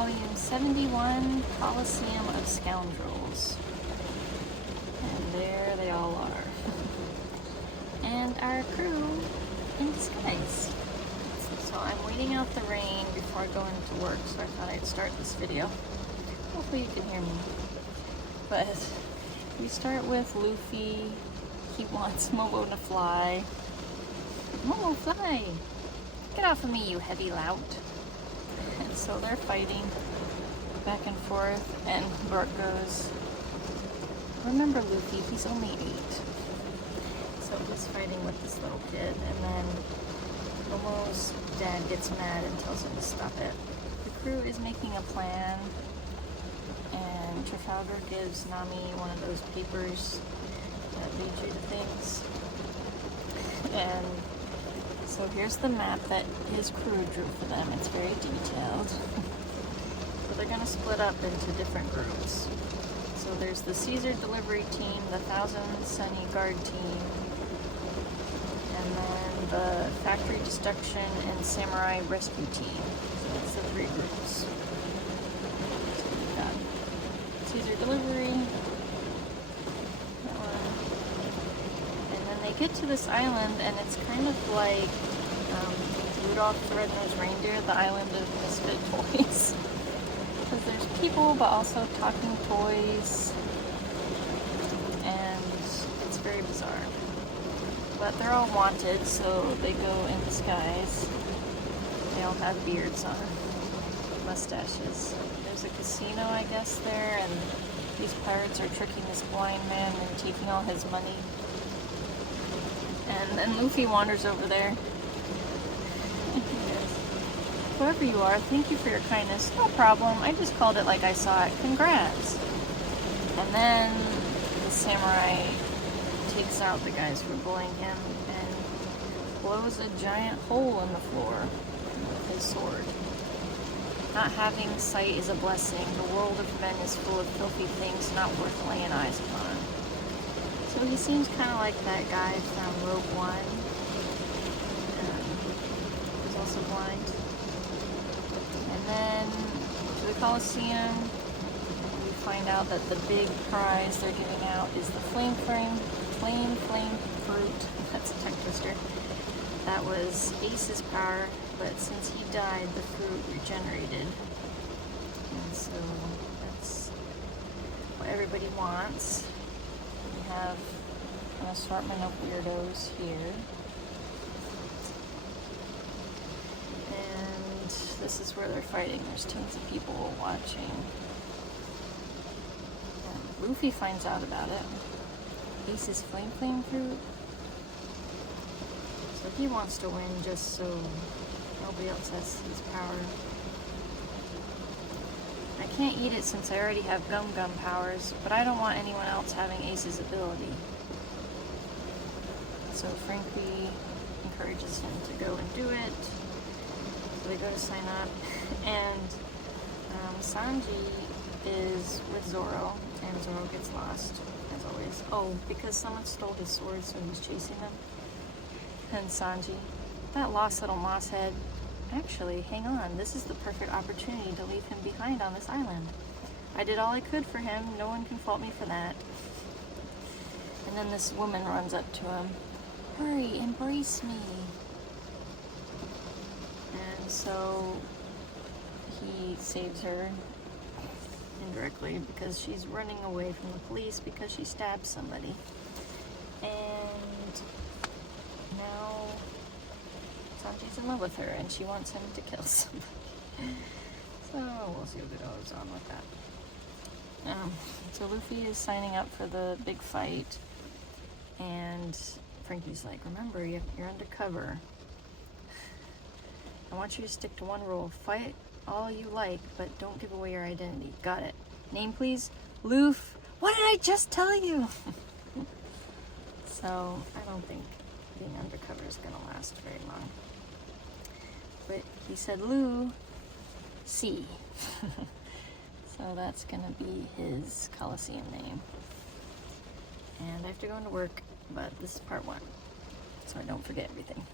Volume 71, Colosseum of Scoundrels. And there they all are. And our crew in disguise. So I'm waiting out the rain before I go into work, so I thought I'd start this video. Hopefully you can hear me. But we start with Luffy. He wants Momo to fly. Momo, fly! Get off of me, you heavy lout. And so they're fighting back and forth, and Bart goes, remember Luffy, he's only 8. So he's fighting with this little kid, and then Momo's dad gets mad and tells him to stop it. The crew is making a plan, and Trafalgar gives Nami one of those papers that lead you to things. And so here's the map that his crew drew for them. It's very detailed. So they're going to split up into different groups. So there's the Caesar delivery team, the Thousand Sunny Guard team, and then the Factory Destruction and Samurai Rescue team. So that's the 3 groups. So we've got Caesar delivery, that one. And then they get to this island, and it's kind of like Rudolph the Red-Nosed Reindeer, the Island of Misfit Toys. Because there's people, but also talking toys, and it's very bizarre. But they're all wanted, so they go in disguise. They all have beards on, mustaches. There's a casino, I guess, there, and these pirates are tricking this blind man and taking all his money. And then Luffy wanders over there. Whoever you are, thank you for your kindness. No problem. I just called it like I saw it. Congrats. And then the samurai takes out the guys who are bullying him and blows a giant hole in the floor with his sword. Not having sight is a blessing. The world of men is full of filthy things not worth laying eyes upon. So he seems kind of like that guy from Rogue One. He's also blind. And then to the Colosseum, we find out that the big prize they're giving out is the flame fruit. That's a tongue twister. That was Ace's power, but since he died, the fruit regenerated. And so that's what everybody wants. We have an assortment of weirdos here. And this is where they're fighting. There's tons of people watching. And Luffy finds out about it. Ace's flame fruit. So he wants to win just so nobody else has his power. I can't eat it since I already have gum powers, but I don't want anyone else having Ace's ability. So Frankie encourages him to go and do it. So they go to sign up, and Sanji is with Zoro, and Zoro gets lost, as always. Oh, because someone stole his sword, so he's chasing them. And Sanji, that lost little moss head. Actually, hang on, this is the perfect opportunity to leave him behind on this island. I did all I could for him, no one can fault me for that. And then this woman runs up to him. Hurry, embrace me. And so he saves her indirectly because she's running away from the police because she stabbed somebody. And now Sanji's in love with her and she wants him to kill somebody. So we'll see what goes on with that. So Luffy is signing up for the big fight, and Frankie's like, remember, you're undercover. I want you to stick to one rule. Fight all you like, but don't give away your identity. Got it. Name, please? Luffy. What did I just tell you? So I don't think being undercover is going to last very long. But he said C. So that's going to be his Colosseum name. And I have to go into work, but this is part 1, so I don't forget everything.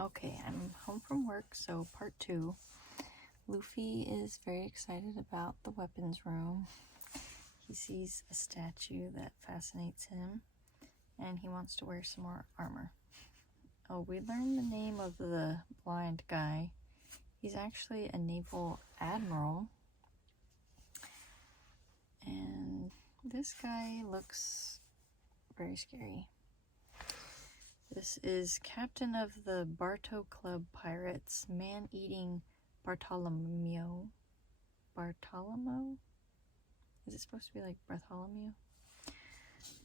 Okay, I'm home from work, so part 2. Luffy is very excited about the weapons room. He sees a statue that fascinates him, and he wants to wear some more armor. Oh, we learned the name of the blind guy. He's actually a naval admiral. And this guy looks very scary. This is Captain of the Barto Club Pirates, man-eating Bartolomeo. Bartolomeo? Is it supposed to be like Bartholomew?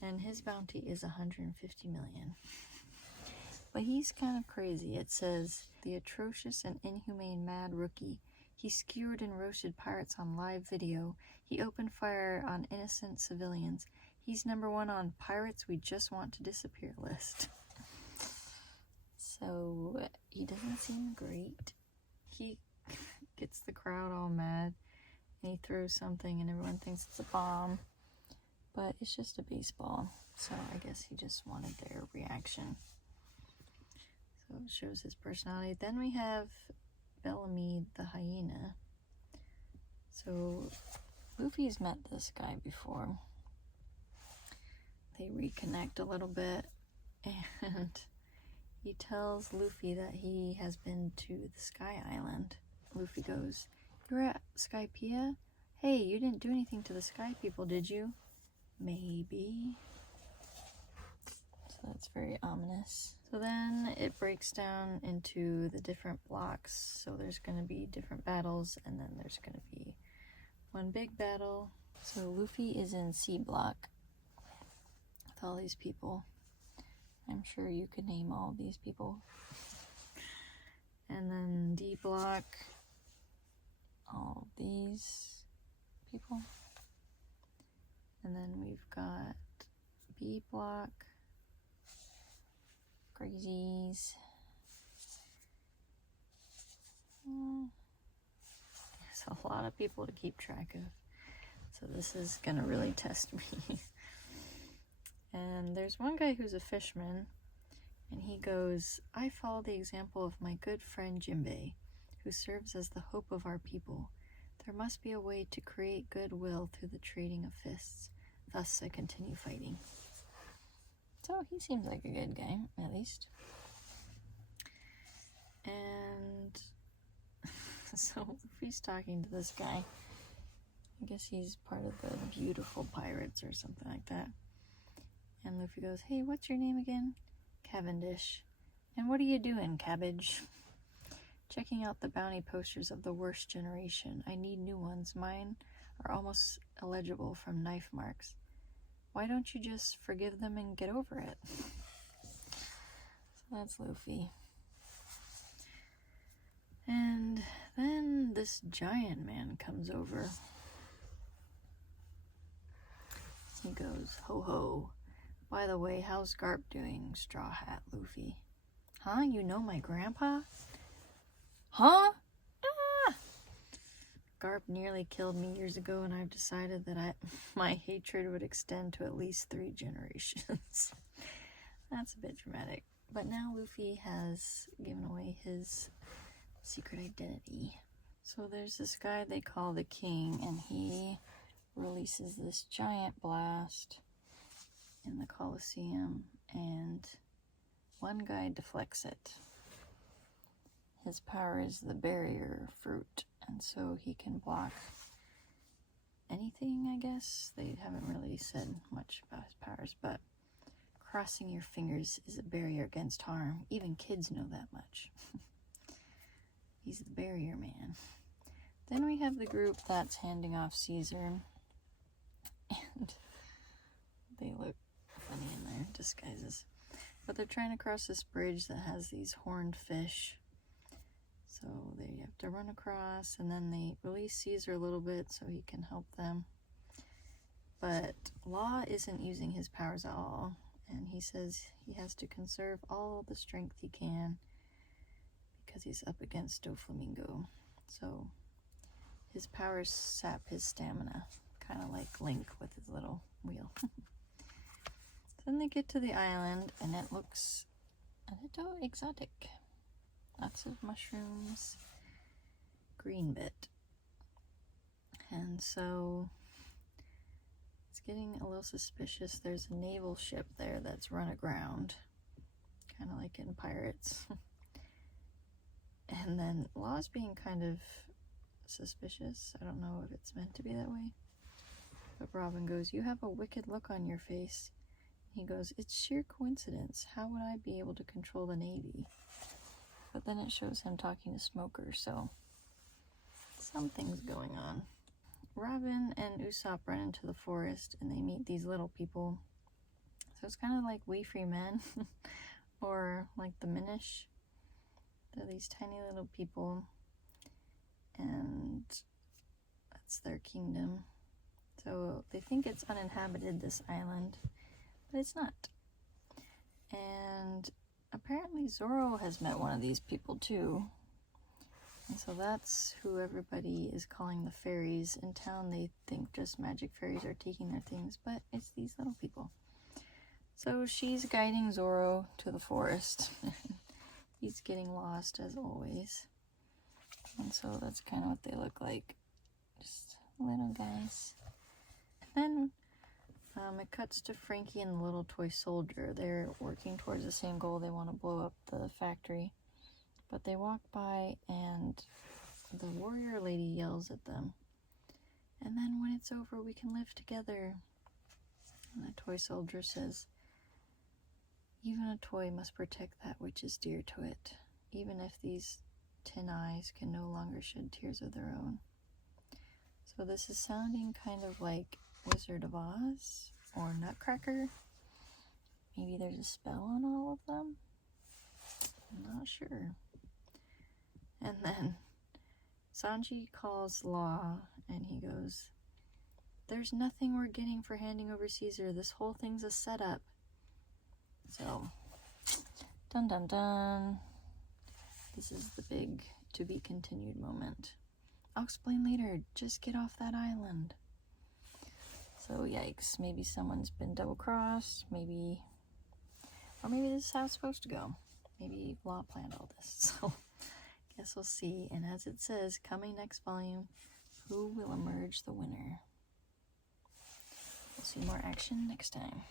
And his bounty is 150 million. But he's kind of crazy. It says, the atrocious and inhumane mad rookie. He skewered and roasted pirates on live video. He opened fire on innocent civilians. He's #1 on Pirates We Just Want to Disappear list. So, he doesn't seem great. He gets the crowd all mad, and he throws something and everyone thinks it's a bomb. But it's just a baseball, so I guess he just wanted their reaction. So it shows his personality. Then we have Bellamy the hyena. So Luffy's met this guy before. They reconnect a little bit, and he tells Luffy that he has been to the Sky Island. Luffy goes, "You were at Skypiea? Hey, you didn't do anything to the Sky People, did you?" Maybe. So that's very ominous. So then it breaks down into the different blocks. So there's going to be different battles, and then there's going to be one big battle. So Luffy is in C block with all these people. I'm sure you could name all these people. And then D block, all these people. And then we've got B block, crazies. There's a lot of people to keep track of. So this is gonna really test me. And there's one guy who's a fisherman, and he goes, "I follow the example of my good friend Jinbei, who serves as the hope of our people. There must be a way to create goodwill through the trading of fists. Thus I continue fighting." So he seems like a good guy, at least. And so he's talking to this guy. I guess he's part of the beautiful pirates or something like that. And Luffy goes, "Hey, what's your name again?" "Cavendish." "And what are you doing, Cabbage?" "Checking out the bounty posters of the worst generation. I need new ones. Mine are almost illegible from knife marks. Why don't you just forgive them and get over it?" So that's Luffy. And then this giant man comes over. He goes, "Ho ho. By the way, how's Garp doing, Straw Hat Luffy?" "Huh? You know my grandpa?" "Huh? Ah! Garp nearly killed me years ago, and I've decided that my hatred would extend to at least 3 generations." That's a bit dramatic. But now Luffy has given away his secret identity. So there's this guy they call the King, and he releases this giant blast in the Colosseum, and one guy deflects it. His power is the barrier fruit, and so he can block anything, I guess. They haven't really said much about his powers, but crossing your fingers is a barrier against harm. Even kids know that much. He's the barrier man. Then we have the group that's handing off Caesar, and they look funny in their disguises. But they're trying to cross this bridge that has these horned fish. So they have to run across, and then they release Caesar a little bit so he can help them. But Law isn't using his powers at all, and he says he has to conserve all the strength he can because he's up against Doflamingo. So his powers sap his stamina, kind of like Link with his little wheel. Then they get to the island, and it looks a little exotic. Lots of mushrooms, green bit. And so it's getting a little suspicious. There's a naval ship there that's run aground, kind of like in Pirates. And then Law's being kind of suspicious. I don't know if it's meant to be that way. But Robin goes, "You have a wicked look on your face." He goes, "It's sheer coincidence. How would I be able to control the Navy?" But then it shows him talking to Smoker, so something's going on. Robin and Usopp run into the forest and they meet these little people. So it's kind of like We Free Men or like the Minish. They're these tiny little people and that's their kingdom. So they think it's uninhabited, this island, but it's not. And apparently Zoro has met one of these people too. And so that's who everybody is calling the fairies. In town they think just magic fairies are taking their things, but it's these little people. So she's guiding Zoro to the forest. He's getting lost as always. And so that's kind of what they look like. Just little guys. And then it cuts to Frankie and the little toy soldier. They're working towards the same goal. They want to blow up the factory. But they walk by and the warrior lady yells at them. "And then when it's over, we can live together." And the toy soldier says, "Even a toy must protect that which is dear to it, even if these tin eyes can no longer shed tears of their own." So this is sounding kind of like Wizard of Oz or Nutcracker. Maybe there's a spell on all of them. I'm not sure. And then Sanji calls Law and he goes, "There's nothing we're getting for handing over Caesar. This whole thing's a setup." So, dun dun dun. This is the big to be continued moment. "I'll explain later. Just get off that island." So yikes, maybe someone's been double-crossed, or maybe this is how it's supposed to go. Maybe Law planned all this, so guess we'll see. And as it says, coming next volume, who will emerge the winner? We'll see more action next time.